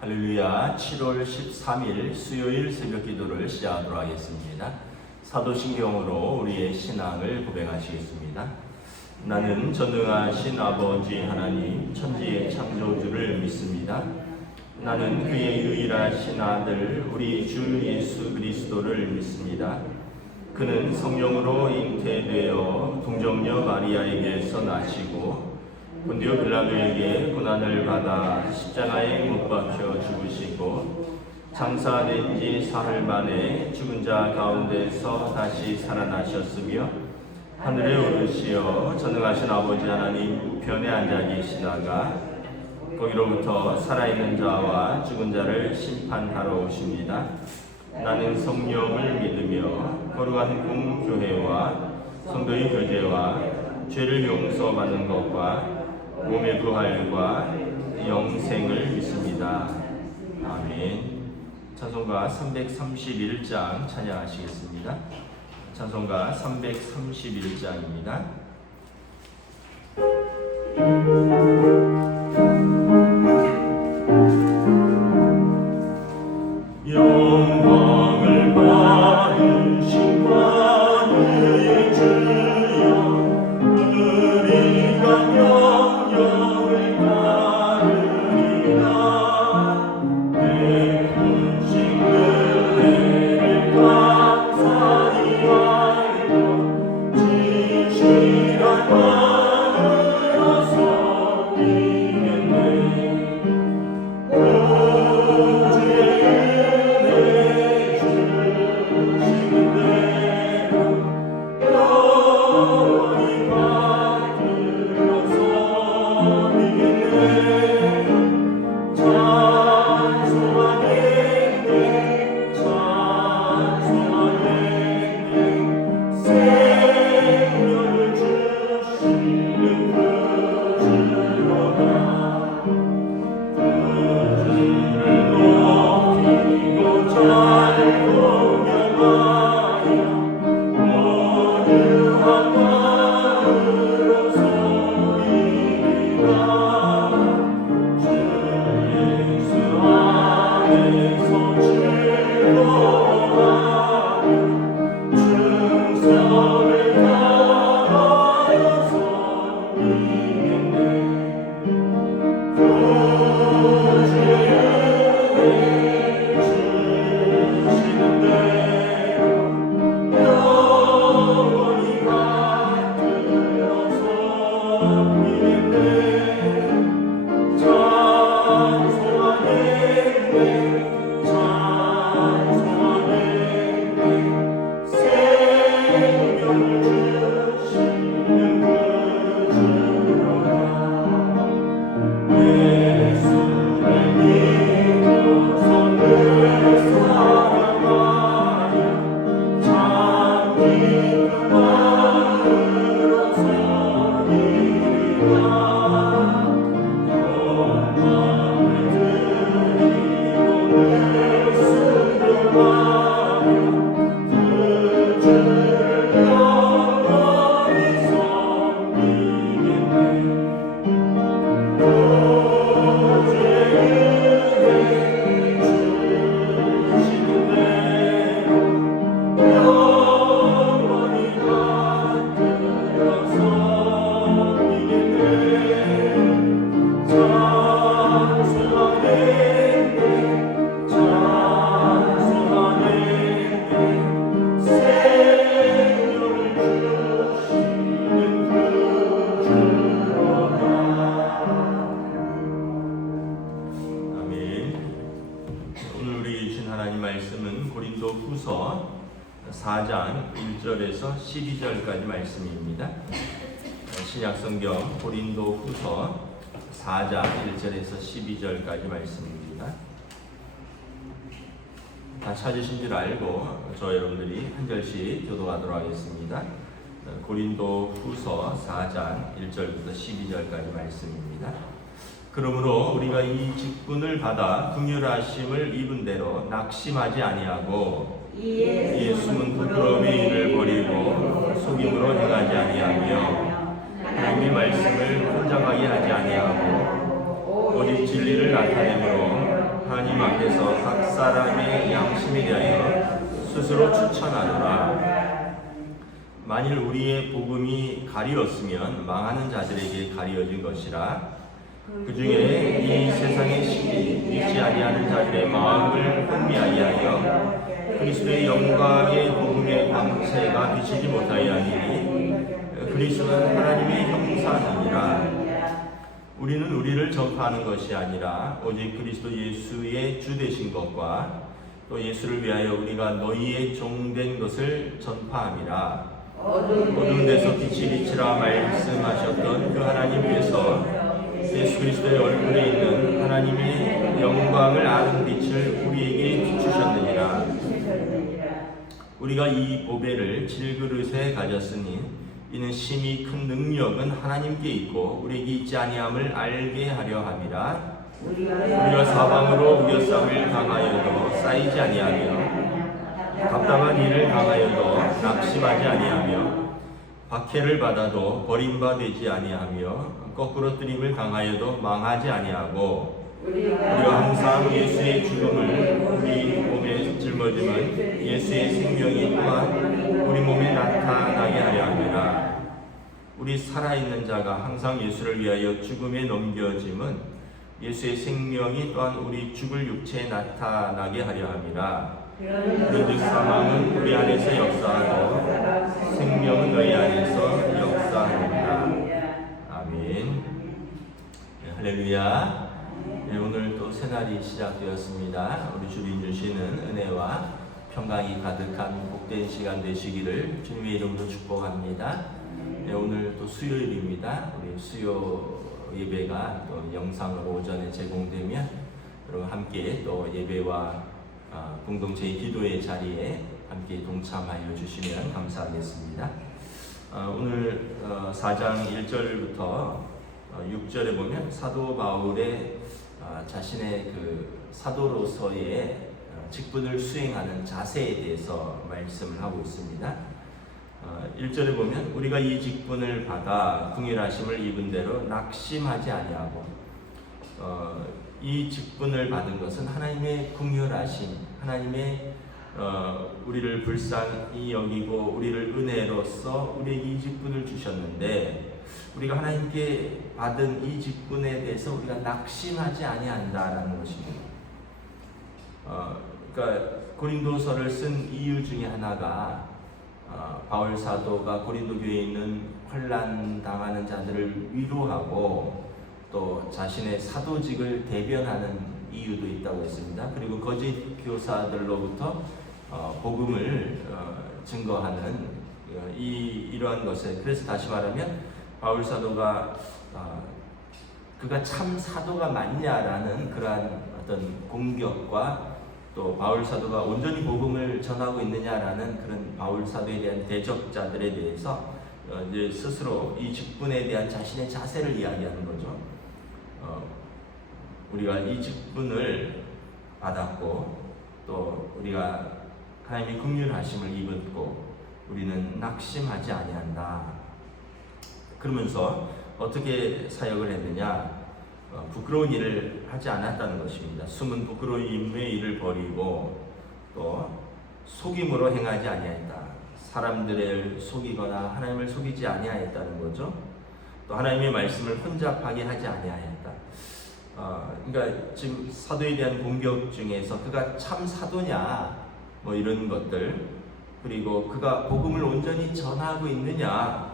할렐루야. 7월 13일 수요일 새벽 기도를 시작하도록 하겠습니다. 사도신경으로 우리의 신앙을 고백하시겠습니다. 나는 전능하신 아버지 하나님 천지의 창조주를 믿습니다. 나는 그의 유일하신 아들 우리 주 예수 그리스도를 믿습니다. 그는 성령으로 잉태되어 동정녀 마리아에게서 나시고 본디오 빌라도에게 고난을 받아 십자가에 못 박혀 죽으시고 장사된 지 사흘 만에 죽은 자 가운데서 다시 살아나셨으며 하늘에 오르시어 전능하신 아버지 하나님 우편에 앉아 계시다가 거기로부터 살아있는 자와 죽은 자를 심판하러 오십니다. 나는 성령을 믿으며 거룩한 공교회와 성도의 교제와 죄를 용서받는 것과 몸의 부활과 영생을 믿습니다. 아멘. 찬송가 331장 찬양하시겠습니다. 찬송가 331장입니다. 영광을 받으신 관유의 주여 우리가 영영을 따르리라. 베푸신 은혜를 감사히 알고 진실한 마음으로 섬기겠네. 고린도후서 4장 1절에서 12절까지 말씀입니다. 신약성경 고린도후서 4장 1절에서 12절까지 말씀입니다. 다 찾으신 줄 알고 저 여러분들이 한 절씩 교독하도록 하겠습니다. 고린도후서 4장 1절부터 12절까지 말씀입니다. 그러므로 우리가 이 직분을 받아 긍휼하심을 입은 대로 낙심하지 아니하고 이에 숨은 부끄러움의 일을 버리고 속임으로 행하지 아니하며 하나님의 말씀을 혼잡하게 하지 아니하고 오직 진리를 나타내므로 하나님 앞에서 각 사람의 양심에 대하여 스스로 추천하노라. 만일 우리의 복음이 가리웠으면 망하는 자들에게 가리워진 것이라. 그 중에 이 세상의 신이 믿지 아니하는 자들의 마음을 혼미하게 하여 그리스도의 영광의 복음의 광채가 비치지 못하게 하니 그리스도는 하나님의 형상이니라. 우리는 우리를 전파하는 것이 아니라 오직 그리스도 예수의 주 되신 것과 또 예수를 위하여 우리가 너희의 종된 것을 전파함이라. 어두운 데서 빛이 비치라 말씀하셨던 그 하나님께서 예수 그리스도의 얼굴에 있는 하나님의 영광을 아는 빛을 우리에게 비추셨느니라. 우리가 이 보배를 질그릇에 가졌으니 이는 심히 큰 능력은 하나님께 있고 우리에게 있지 아니함을 알게 하려 함이라. 우리가 사방으로 우겨쌈을 당하여도 쌓이지 아니하며 답답한 일을 당하여도 낙심하지 아니하며 박해를 받아도 버림바 되지 아니하며 거꾸로 뜨림을 당하여도 망하지 아니하고 우리가 항상 예수의 죽음을 우리 몸에 짊어짐은 예수의 생명이 또한 우리 몸에 나타나게 하려 합니다. 우리 살아있는 자가 항상 예수를 위하여 죽음에 넘겨짐은 예수의 생명이 또한 우리 죽을 육체에 나타나게 하려 함이라. 그런즉 사망은 우리 안에서 역사하고 생명은 너희 안에서 역사하느니라. 아멘. 네, 할렐루야. 네, 오늘 또 새날이 시작되었습니다. 우리 주님 주시는 은혜와 평강이 가득한 복된 시간 되시기를 주님의 이름으로 축복합니다. 네, 오늘 또 수요일입니다. 우리 수요 예배가 또 영상으로 오전에 제공되면 여러분 함께 또 예배와 공동체의 기도의 자리에 함께 동참하여 주시면 감사하겠습니다. 오늘 4장 1절부터 6절에 보면 사도 바울의 자신의 그 사도로서의 직분을 수행하는 자세에 대해서 말씀을 하고 있습니다. 1절에 보면 우리가 이 직분을 받아 긍휼하심을 입은 대로 낙심하지 아니하고 이 직분을 받은 것은 하나님의 긍휼하심, 하나님의 우리를 불쌍히 여기고 우리를 은혜로서 우리에게 이 직분을 주셨는데 우리가 하나님께 받은 이 직분에 대해서 우리가 낙심하지 아니한다라는 것입니다. 그러니까 고린도서를 쓴 이유 중에 하나가 바울 사도가 고린도 교회에 있는 환난 당하는 자들을 위로하고 또 자신의 사도직을 대변하는 이유도 있다고 했습니다. 그리고 거짓 교사들로부터 복음을 증거하는 이러한 것에, 그래서 다시 말하면 바울 사도가 그가 참 사도가 맞냐라는 그러한 어떤 공격과 또 바울 사도가 온전히 복음을 전하고 있느냐라는 그런 바울 사도에 대한 대적자들에 대해서 이제 스스로 이 직분에 대한 자신의 자세를 이야기하는 거죠. 우리가 이 직분을 받았고 또 우리가 하나님의 긍휼하심을 입었고 우리는 낙심하지 아니한다. 그러면서 어떻게 사역을 했느냐? 부끄러운 일을 하지 않았다는 것입니다. 숨은 부끄러움의 일을 버리고 또 속임으로 행하지 아니하였다. 사람들을 속이거나 하나님을 속이지 아니하였다는 거죠. 또 하나님의 말씀을 혼잡하게 하지 아니하였다. 그러니까 지금 사도에 대한 공격 중에서 그가 참 사도냐 뭐 이런 것들, 그리고 그가 복음을 온전히 전하고 있느냐,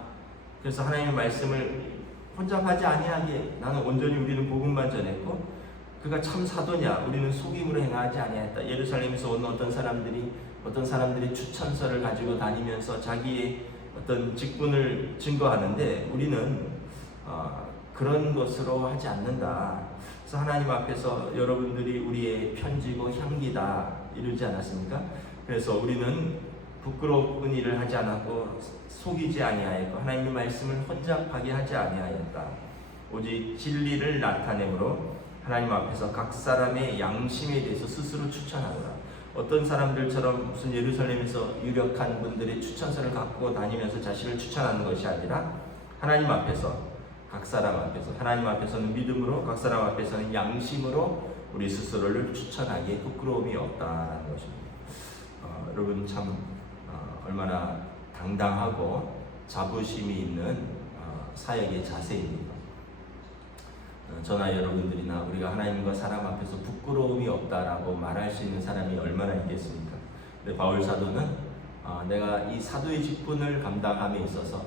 그래서 하나님의 말씀을 혼잡하지 아니하게 나는 온전히 우리는 복음만 전했고 그가 참 사도냐, 우리는 속임으로 행하지 아니하였다. 예루살렘에서 온 어떤 사람들이 추천서를 가지고 다니면서 자기의 어떤 직분을 증거하는데 우리는 그런 것으로 하지 않는다. 그래서 하나님 앞에서 여러분들이 우리의 편지고 향기다 이러지 않았습니까? 그래서 우리는 부끄러운 일을 하지 않았고 속이지 아니하였고 하나님의 말씀을 혼잡하게 하지 아니하였다. 오직 진리를 나타내므로 하나님 앞에서 각 사람의 양심에 대해서 스스로 추천하노라. 어떤 사람들처럼 무슨 예루살렘에서 유력한 분들의 추천서를 갖고 다니면서 자신을 추천하는 것이 아니라 하나님 앞에서, 각 사람 앞에서, 하나님 앞에서는 믿음으로, 각 사람 앞에서는 양심으로 우리 스스로를 추천하기에 부끄러움이 없다는 것입니다. 여러분 참 얼마나 당당하고 자부심이 있는 사역의 자세입니다. 저나 여러분들이나 우리가 하나님과 사람 앞에서 부끄러움이 없다라고 말할 수 있는 사람이 얼마나 있겠습니까? 근데 바울 사도는 내가 이 사도의 직분을 감당함에 있어서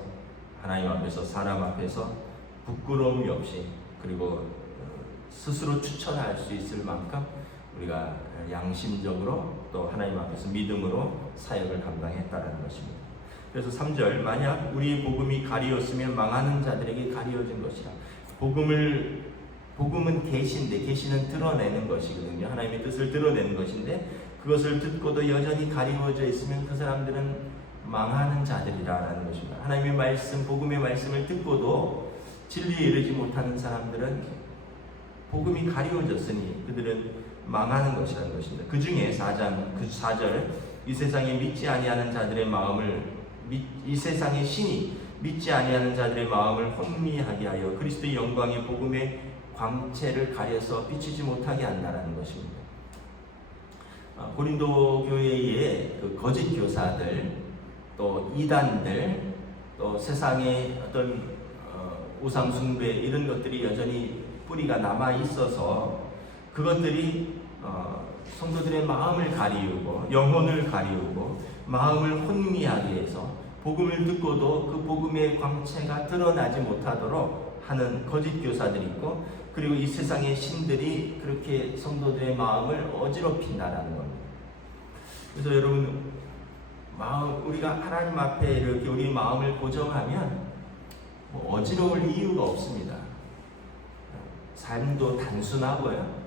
하나님 앞에서 사람 앞에서 부끄러움이 없이 그리고 스스로 추천할 수 있을 만큼 우리가 양심적으로 또 하나님 앞에서 믿음으로 사역을 감당했다는 것입니다. 그래서 3절 만약 우리의 복음이 가리웠으면 망하는 자들에게 가리워진 것이라. 복음은 계시인데 계시는 드러내는 것이거든요. 하나님의 뜻을 드러내는 것인데 그것을 듣고도 여전히 가리워져 있으면 그 사람들은 망하는 자들이라는 것입니다. 하나님의 말씀, 복음의 말씀을 듣고도 진리에 이르지 못하는 사람들은 복음이 가리워졌으니 그들은 망하는 것이라는 것입니다. 그 중에 4절 이 세상에 믿지 아니하는 자들의 마음을 이 세상의 신이 믿지 아니하는 자들의 마음을 혼미하게 하여 그리스도의 영광의 복음의 광채를 가려서 비치지 못하게 한다는 것입니다. 고린도 교회의 그 거짓 교사들, 또 이단들, 또 세상의 어떤 우상 숭배 이런 것들이 여전히 뿌리가 남아 있어서 그것들이 성도들의 마음을 가리우고 영혼을 가리우고 마음을 혼미하게 해서 복음을 듣고도 그 복음의 광채가 드러나지 못하도록 하는 거짓 교사들이 있고 그리고 이 세상의 신들이 그렇게 성도들의 마음을 어지럽힌다라는 겁니다. 그래서 여러분 우리가 하나님 앞에 이렇게 우리 마음을 고정하면 어지러울 이유가 없습니다. 삶도 단순하고요.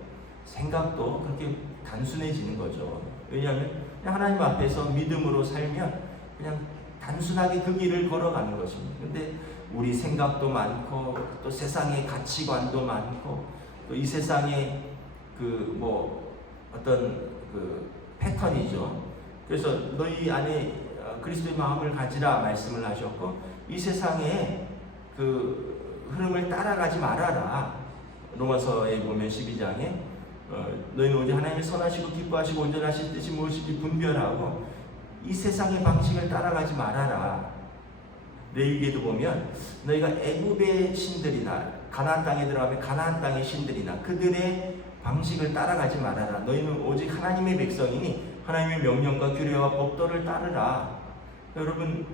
생각도 그렇게 단순해지는 거죠. 왜냐하면 하나님 앞에서 믿음으로 살면 그냥 단순하게 그 길을 걸어가는 것입니다. 근데 우리 생각도 많고 또 세상의 가치관도 많고 또 이 세상의 어떤 패턴이죠. 그래서 너희 안에 그리스도의 마음을 가지라 말씀을 하셨고 이 세상의 그 흐름을 따라가지 말아라. 로마서에 보면 12장에 너희는 오직 하나님의 선하시고 기뻐하시고 온전하신 뜻이 무엇인지 분별하고 이 세상의 방식을 따라가지 말아라. 레위기에도 보면 너희가 애굽의 신들이나 가나안 땅에 들어가면 가나안 땅의 신들이나 그들의 방식을 따라가지 말아라. 너희는 오직 하나님의 백성이니 하나님의 명령과 규례와 법도를 따르라. 여러분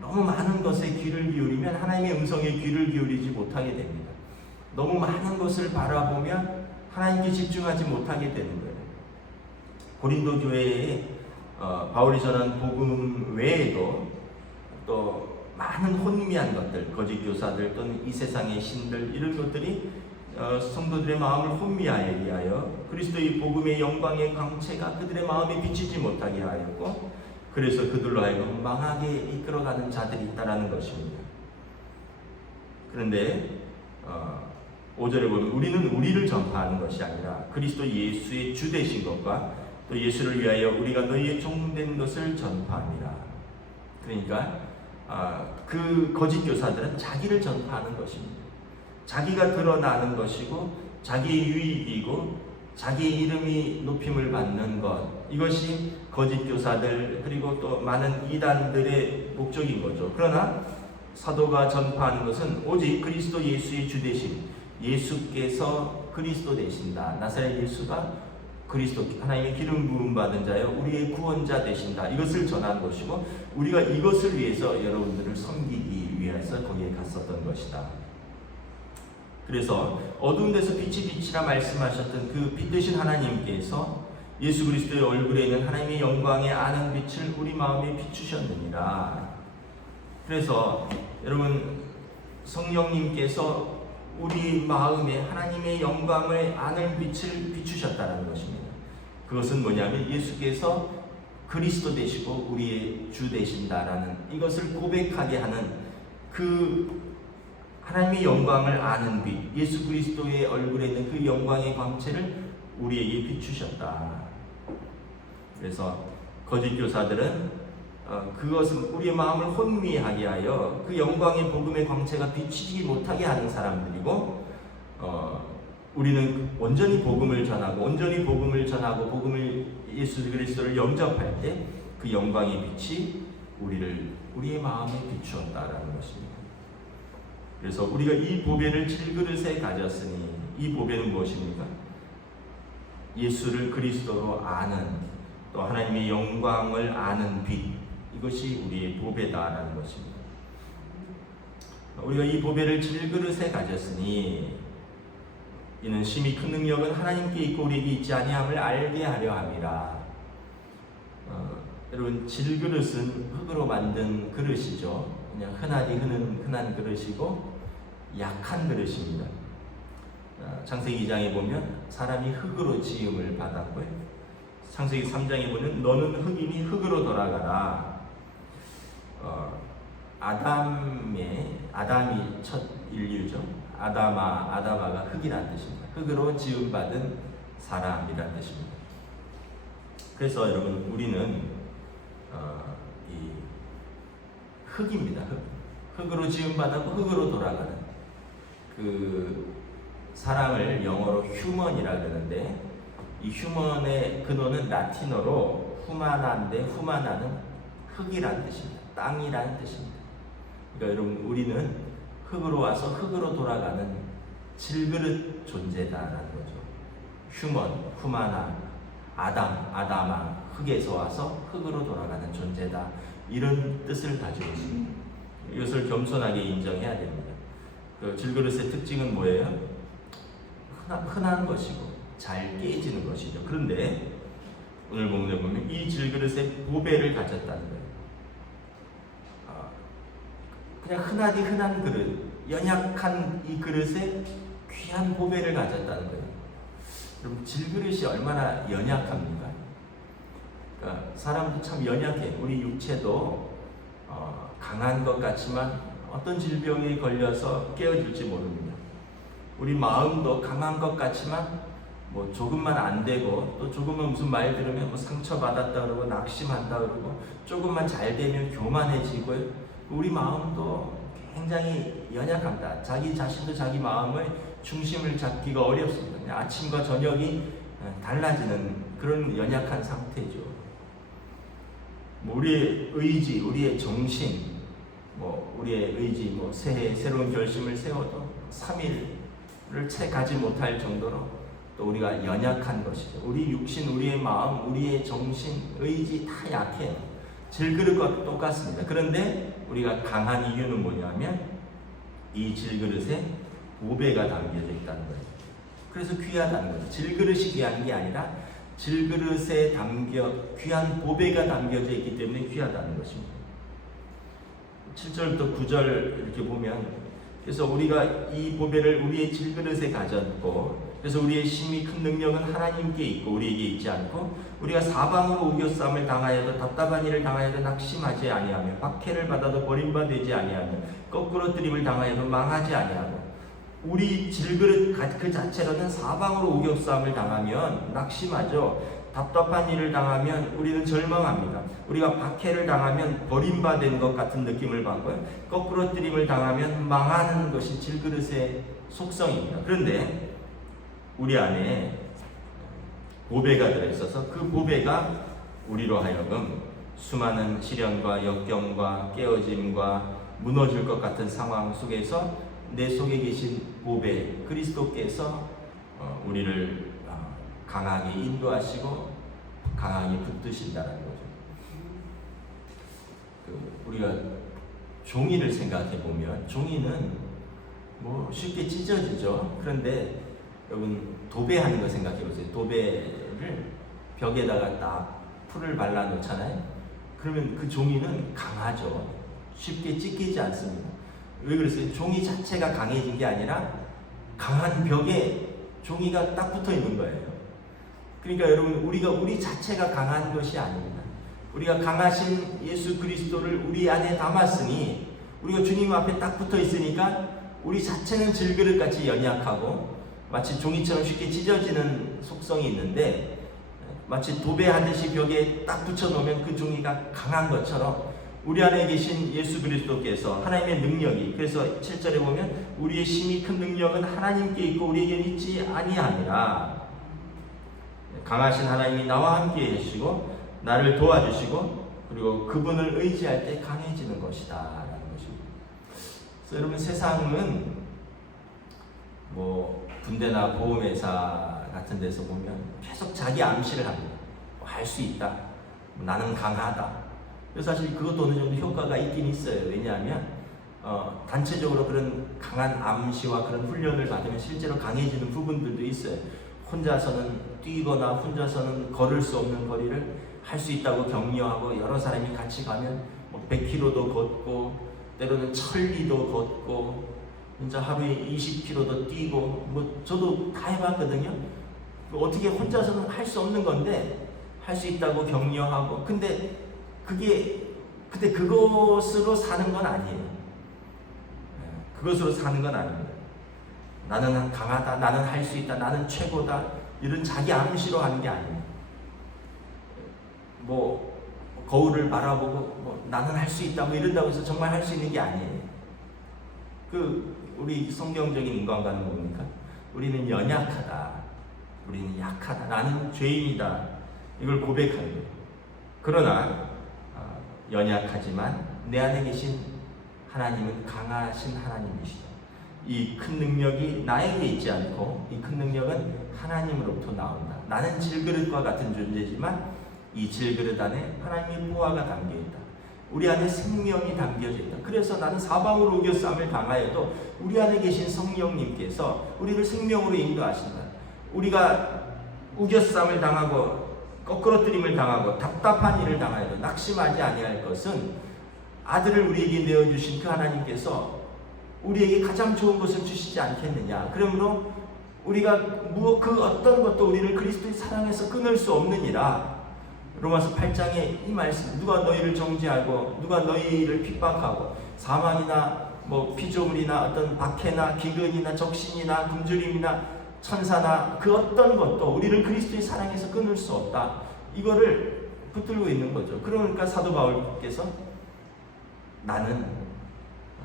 너무 많은 것에 귀를 기울이면 하나님의 음성에 귀를 기울이지 못하게 됩니다. 너무 많은 것을 바라보면 하나님께 집중하지 못하게 되는 거예요. 고린도 교회에 바울이 전한 복음 외에도 또 많은 혼미한 것들, 거짓 교사들 또는 이 세상의 신들 이런 것들이 성도들의 마음을 혼미하게 하여 그리스도의 복음의 영광의 광채가 그들의 마음에 비치지 못하게 하였고 그래서 그들로 하여금 망하게 이끌어가는 자들이 있다는 것입니다. 그런데 5절에 보면 우리는 우리를 전파하는 것이 아니라 그리스도 예수의 주 되신 것과 또 예수를 위하여 우리가 너희의 종된 것을 전파합니다. 그러니까 그 거짓 교사들은 자기를 전파하는 것입니다. 자기가 드러나는 것이고 자기의 유익이고 자기의 이름이 높임을 받는 것, 이것이 거짓 교사들 그리고 또 많은 이단들의 목적인 거죠. 그러나 사도가 전파하는 것은 오직 그리스도 예수의 주 되심, 예수께서 그리스도 되신다. 나사렛 예수가 그리스도 하나님의 기름 부음 받은 자여 우리의 구원자 되신다. 이것을 전한 것이고 우리가 이것을 위해서 여러분들을 섬기기 위해서 거기에 갔었던 것이다. 그래서 어두운 데서 빛이 비치라 말씀하셨던 그 빛 되신 하나님께서 예수 그리스도의 얼굴에 있는 하나님의 영광의 아는 빛을 우리 마음에 비추셨느니라. 그래서 여러분 성령님께서 우리 마음에 하나님의 영광을 아는 빛을 비추셨다는 것입니다. 그것은 뭐냐면 예수께서 그리스도 되시고 우리의 주 되신다라는 이것을 고백하게 하는 그 하나님의 영광을 아는 빛, 예수 그리스도의 얼굴에 있는 그 영광의 광채를 우리에게 비추셨다. 그래서 거짓 교사들은 그것은 우리의 마음을 혼미하게 하여 그 영광의 복음의 광채가 비치지 못하게 하는 사람들이고 우리는 온전히 복음을 전하고 예수 그리스도를 영접할 때 그 영광의 빛이 우리의 마음에 비추었다라는 것입니다. 그래서 우리가 이 보배를 질그릇에 가졌으니 이 보배는 무엇입니까? 예수를 그리스도로 아는, 또 하나님의 영광을 아는 빛, 이것이 우리의 보배다라는 것입니다. 우리가 이 보배를 질그릇에 가졌으니 이는 심히 큰 능력은 하나님께 있고 우리에게 있지 아니함을 알게 하려 함이라. 여러분, 질그릇은 흙으로 만든 그릇이죠. 그냥 흔한 그릇이고 약한 그릇입니다. 창세기 2장에 보면 사람이 흙으로 지음을 받았고요. 창세기 3장에 보면 너는 흙이니 흙으로 돌아가라. 아담이 첫 인류죠. 아다마가 흙이라는 뜻입니다. 흙으로 지음받은 사람이라는 뜻입니다. 그래서 여러분, 우리는 이 흙입니다. 흙으로 지음받았고 흙으로 돌아가는 그 사람을 영어로 휴먼이라 그러는데, 이 휴먼의 근원은 라틴어로 후마나인데, 후마나는 흙이라는 뜻입니다. 땅이라는 뜻입니다. 그러니까 여러분, 우리는 흙으로 와서 흙으로 돌아가는 질그릇 존재다라는 거죠. 휴먼, 후마나, 아다마, 흙에서 와서 흙으로 돌아가는 존재다, 이런 뜻을 가지고 있습니다. 이것을 겸손하게 인정해야 됩니다. 그 질그릇의 특징은 뭐예요? 흔한 것이고 잘 깨지는 것이죠. 그런데 오늘 본문에 보면 이 질그릇에 보배를 가졌다는 거예요. 그냥 흔한 그릇, 연약한 이 그릇에 귀한 보배를 가졌다는 거예요. 여러분, 질그릇이 얼마나 연약합니까? 그러니까 사람도 참 연약해. 우리 육체도 강한 것 같지만 어떤 질병에 걸려서 깨어질지 모릅니다. 우리 마음도 강한 것 같지만 뭐 조금만 안 되고, 또 조금만 무슨 말 들으면 뭐 상처받았다 그러고 낙심한다 그러고, 조금만 잘 되면 교만해지고요. 우리 마음도 굉장히 연약합니다. 자기 자신도 자기 마음의 중심을 잡기가 어렵습니다. 그냥 아침과 저녁이 달라지는 그런 연약한 상태죠. 우리의 의지, 우리의 정신, 우리의 의지, 새해 새로운 결심을 세워도 3일을 채 가지 못할 정도로 또 우리가 연약한 것이죠. 우리 육신, 우리의 마음, 우리의 정신, 의지 다 약해요. 질그릇과 똑같습니다. 그런데 우리가 강한 이유는 뭐냐면 이 질그릇에 보배가 담겨져 있다는 거예요. 그래서 귀하다는 거예요. 질그릇이 귀한 게 아니라 질그릇에 귀한 보배가 담겨져 있기 때문에 귀하다는 것입니다. 7절부터 9절 이렇게 보면, 그래서 우리가 이 보배를 우리의 질그릇에 가졌고, 그래서 우리의 심히 큰 능력은 하나님께 있고 우리에게 있지 않고, 우리가 사방으로 우겨싸움을 당하여도 답답한 일을 당하여도 낙심하지 아니하며, 박해를 받아도 버림받지 아니하며, 거꾸로 뜨림을 당하여도 망하지 아니하고, 우리 질그릇 그 자체로는 사방으로 우겨싸움을 당하면 낙심하죠. 답답한 일을 당하면 우리는 절망합니다. 우리가 박해를 당하면 버림받은 것 같은 느낌을 받고요. 거꾸로 뜨림을 당하면 망하는 것이 질그릇의 속성입니다. 그런데 우리 안에 보배가 들어있어서 그 보배가 우리로 하여금 수많은 시련과 역경과 깨어짐과 무너질 것 같은 상황 속에서 내 속에 계신 보배 그리스도께서 우리를 강하게 인도하시고 강하게 붙드신다는 거죠. 우리가 종이를 생각해 보면 종이는 쉽게 찢어지죠. 그런데 여러분, 도배하는 거 생각해 보세요. 도배를 벽에다가 딱 풀을 발라 놓잖아요. 그러면 그 종이는 강하죠. 쉽게 찢기지 않습니다. 왜 그랬어요? 종이 자체가 강해진 게 아니라 강한 벽에 종이가 딱 붙어 있는 거예요. 그러니까 여러분, 우리 자체가 강한 것이 아닙니다. 우리가 강하신 예수 그리스도를 우리 안에 담았으니, 우리가 주님 앞에 딱 붙어 있으니까 우리 자체는 질그릇같이 연약하고 마치 종이처럼 쉽게 찢어지는 속성이 있는데, 마치 도배하듯이 벽에 딱 붙여놓으면 그 종이가 강한 것처럼 우리 안에 계신 예수 그리스도께서 하나님의 능력이, 그래서 7절에 보면 우리의 심히 큰 능력은 하나님께 있고 우리에게 있지 아니함이라. 강하신 하나님이 나와 함께 계시고 나를 도와주시고 그리고 그분을 의지할 때 강해지는 것이다 라는 것입니다. 그래서 여러분, 세상은 뭐 군대나 보험회사 같은 데서 보면 계속 자기 암시를 합니다. 할 수 있다, 나는 강하다. 그래서 사실 그것도 어느 정도 효과가 있긴 있어요. 왜냐하면 단체적으로 그런 강한 암시와 그런 훈련을 받으면 실제로 강해지는 부분들도 있어요. 혼자서는 뛰거나 혼자서는 걸을 수 없는 거리를 할 수 있다고 격려하고, 여러 사람이 같이 가면 100km도 걷고 때로는 1000리도 걷고 진짜 하루에 20km도 뛰고, 뭐 저도 다 해봤거든요. 어떻게 혼자서는 할 수 없는 건데 할 수 있다고 격려하고, 근데 그것으로 사는 건 아니에요. 그것으로 사는 건 아닙니다. 나는 강하다, 나는 할 수 있다, 나는 최고다, 이런 자기 암시로 하는 게 아닙니다. 뭐 거울을 바라보고 뭐 나는 할 수 있다, 뭐 이런다고 해서 정말 할 수 있는 게 아니에요. 우리 성경적인 인간관은 뭡니까? 우리는 연약하다, 우리는 약하다, 나는 죄인이다, 이걸 고백하는 거예요. 그러나 연약하지만 내 안에 계신 하나님은 강하신 하나님이시죠. 이 큰 능력이 나에게 있지 않고 이 큰 능력은 하나님으로부터 나온다. 나는 질그릇과 같은 존재지만 이 질그릇 안에 하나님의 보화가 담겨있다. 우리 안에 생명이 담겨져 있다. 그래서 나는 사방으로 우겨싸움을 당하여도 우리 안에 계신 성령님께서 우리를 생명으로 인도하신다. 우리가 우겨싸움을 당하고 거꾸러뜨림을 당하고 답답한 일을 당하여도 낙심하지 아니할 것은 아들을 우리에게 내어주신 그 하나님께서 우리에게 가장 좋은 것을 주시지 않겠느냐. 그러므로 우리가 그 어떤 것도 우리를 그리스도의 사랑에서 끊을 수 없느니라. 로마서 8장에 이 말씀, 누가 너희를 정죄하고 누가 너희를 핍박하고 사망이나 뭐 피조물이나 어떤 박해나 기근이나 적신이나 굶주림이나 천사나 그 어떤 것도 우리를 그리스도의 사랑에서 끊을 수 없다. 이거를 붙들고 있는 거죠. 그러니까 사도 바울께서 나는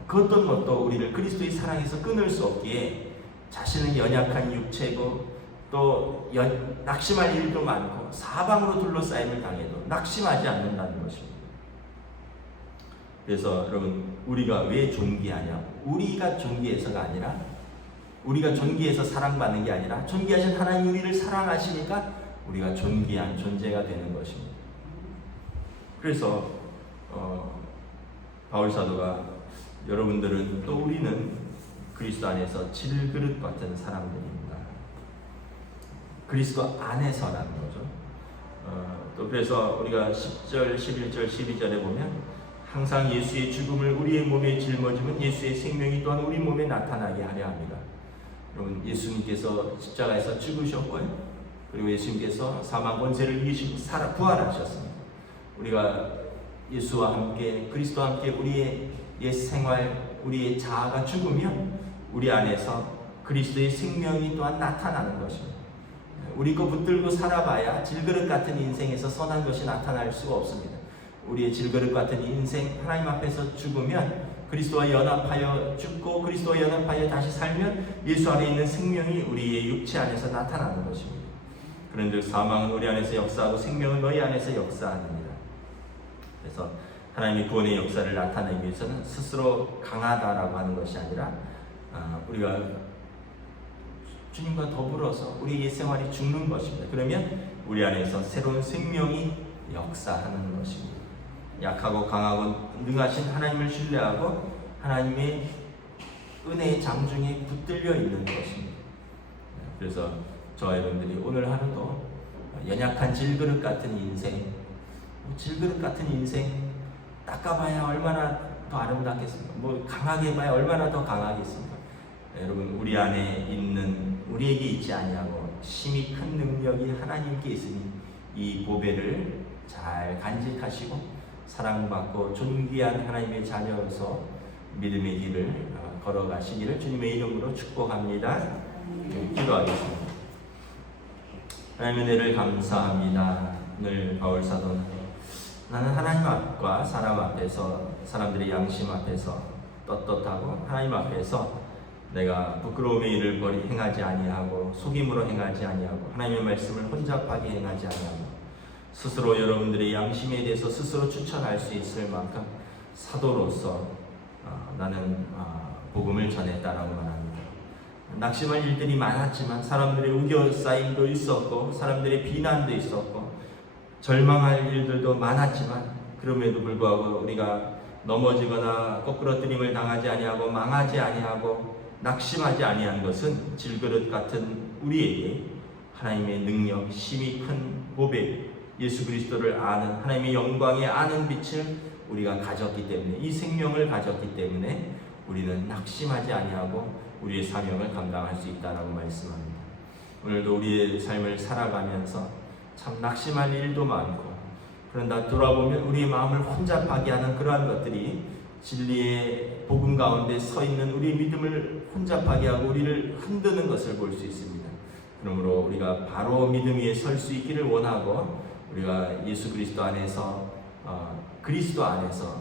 그 어떤 것도 우리를 그리스도의 사랑에서 끊을 수 없기에 자신은 연약한 육체고 또 낙심할 일도 많고 사방으로 둘러싸임을 당해도 낙심하지 않는다는 것입니다. 그래서 여러분, 우리가 왜 존귀하냐? 우리가 존귀해서가 아니라, 우리가 존귀해서 사랑받는 게 아니라 존귀하신 하나님 우리를 사랑하시니까 우리가 존귀한 존재가 되는 것입니다. 그래서 바울 사도가 여러분들은 또 우리는 그리스도 안에서 질그릇 같은 사람들입니다. 그리스도 안에서라는 거죠. 또 그래서 우리가 10절, 11절, 12절에 보면 항상 예수의 죽음을 우리의 몸에 짊어지면 예수의 생명이 또한 우리 몸에 나타나게 하려 합니다. 여러분, 예수님께서 십자가에서 죽으셨고요. 그리고 예수님께서 사망 권세를 이기시고 부활하셨습니다. 우리가 예수와 함께, 그리스도와 함께 우리의 옛 생활, 우리의 자아가 죽으면 우리 안에서 그리스도의 생명이 또한 나타나는 것입니다. 우리 거 붙들고 살아봐야 질그릇 같은 인생에서 선한 것이 나타날 수가 없습니다. 우리의 질그릇 같은 인생, 하나님 앞에서 죽으면 그리스도와 연합하여 죽고 그리스도와 연합하여 다시 살면 예수 안에 있는 생명이 우리의 육체 안에서 나타나는 것입니다. 그런즉 사망은 우리 안에서 역사하고 생명은 너희 안에서 역사하느니라. 그래서 하나님의 구원의 역사를 나타내기 위해서는 스스로 강하다라고 하는 것이 아니라 우리가 주님과 더불어서 우리의 생활이 죽는 것입니다. 그러면 우리 안에서 새로운 생명이 역사하는 것입니다. 약하고 강하고 능하신 하나님을 신뢰하고 하나님의 은혜의 장중에 붙들려 있는 것입니다. 그래서 저와 여러분들이 오늘 하루도 연약한 질그릇 같은 인생, 질그릇 같은 인생 닦아봐야 얼마나 더 아름답겠습니까? 뭐 강하게 해봐야 얼마나 더 강하겠습니까? 여러분, 우리 안에 있는, 우리에게 있지 아니하고 심히 큰 능력이 하나님께 있으니 이 보배를 잘 간직하시고 사랑받고 존귀한 하나님의 자녀로서 믿음의 길을 걸어가시기를 주님의 이름으로 축복합니다. 기도하겠습니다. 하나님의 은혜를 감사합니다. 오늘 바울 사도는 나는 하나님 앞과 사람 앞에서, 사람들의 양심 앞에서 떳떳하고 하나님 앞에서 내가 부끄러움의 일을 행하지 아니하고 속임으로 행하지 아니하고 하나님의 말씀을 혼잡하게 행하지 아니하고 스스로 여러분들의 양심에 대해서 스스로 추천할 수 있을 만큼 사도로서 나는 복음을 전했다라고 말합니다. 낙심할 일들이 많았지만 사람들의 우겨싸임도 있었고 사람들의 비난도 있었고 절망할 일들도 많았지만 그럼에도 불구하고 우리가 넘어지거나 거꾸러뜨림을 당하지 아니하고 망하지 아니하고 낙심하지 아니한 것은 질그릇 같은 우리에게 하나님의 능력, 힘이 큰 고백, 예수 그리스도를 아는 하나님의 영광에 아는 빛을 우리가 가졌기 때문에, 이 생명을 가졌기 때문에 우리는 낙심하지 아니하고 우리의 사명을 감당할 수 있다라고 말씀합니다. 오늘도 우리의 삶을 살아가면서 참 낙심할 일도 많고, 그런다 돌아보면 우리의 마음을 혼잡하게 하는 그러한 것들이 진리의 복음 가운데 서 있는 우리의 믿음을 혼잡하게 하고 우리를 흔드는 것을 볼 수 있습니다. 그러므로 우리가 바로 믿음 위에 설 수 있기를 원하고, 우리가 예수 그리스도 안에서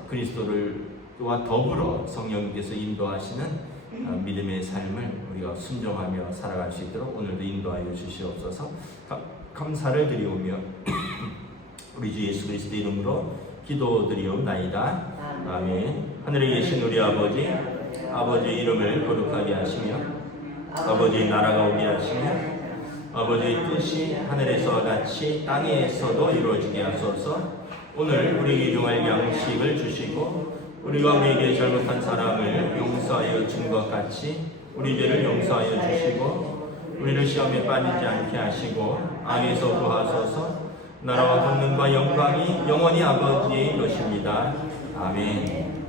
그리스도와 더불어 성령님께서 인도하시는 믿음의 삶을 우리가 순종하며 살아갈 수 있도록 오늘도 인도하여 주시옵소서. 감사를 드리오며 우리 주 예수 그리스도 이름으로 기도드리옵나이다. 아멘. 하늘에 계신 우리 아버지의 이름을 거룩하게 하시며 아버지의 나라가 오게 하시며 아버지의 뜻이 하늘에서와 같이 땅에서도 이루어지게 하소서. 오늘 우리에게 일용할 양식을 주시고 우리가 우리에게 잘못한 사람을 용서하여 준 것 같이 우리 죄를 용서하여 주시고 우리를 시험에 빠지지 않게 하시고 악에서 구하소서. 나라와 권능과 영광이 영원히 아버지의 것입니다. 아멘.